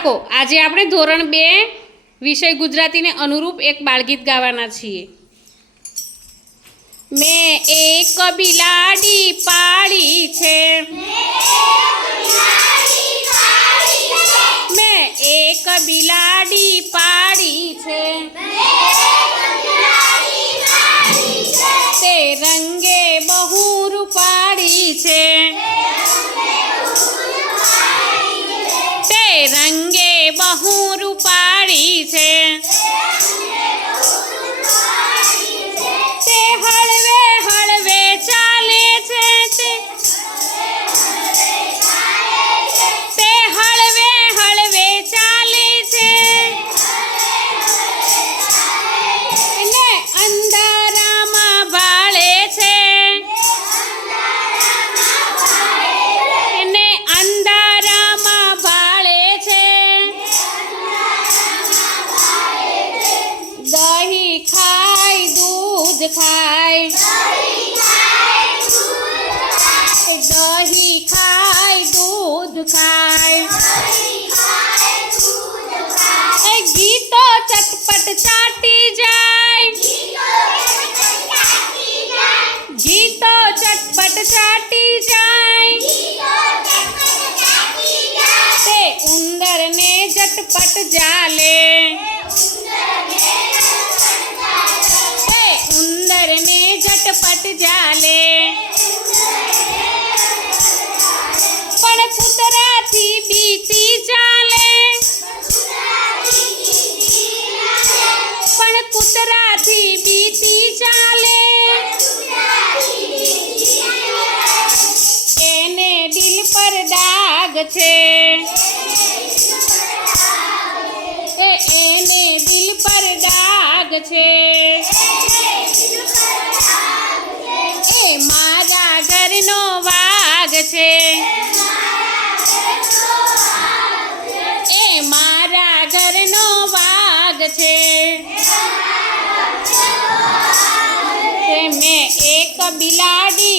બાળકો આજે આપણે ધોરણ 2 વિષય ગુજરાતીને અનુરૂપ એક બાળગીત ગાવાના છીએ. મેં એક બિલાડી પાળી છે, મેં એક બિલાડી પાળી છે, તે રંગે બહુ રૂપાળી છે, તે રંગે બહુ રૂપાળી છે, તે હળવે હળવે ચાલે છે, તે હળવે હળવે ચાલે છે, ને અંધારામાં ભાળે છે, ને અંધારામાં ભાળે છે, દહીં ખાય દૂધ ખાય, દહીં ખાય દૂધ ખાય, ગીતો ચટપટ ચાટી જાય, ગીતો ચટપટ ચાટી જાય, તે ઉંદરને ઝટપટ જાલે, તે ઉંદરને ઝટપટ જાલે, પણ કૂતરાથી બીતી ચાલે, પણ કૂતરાથી બીતી ચાલે, એને દિલ પર દાગ છે, એને દિલ પર દાગ છે, એ મારા ઘરનો વાઘ છે, એ મારા ઘરનો વાઘ છે, મેં એક બિલાડી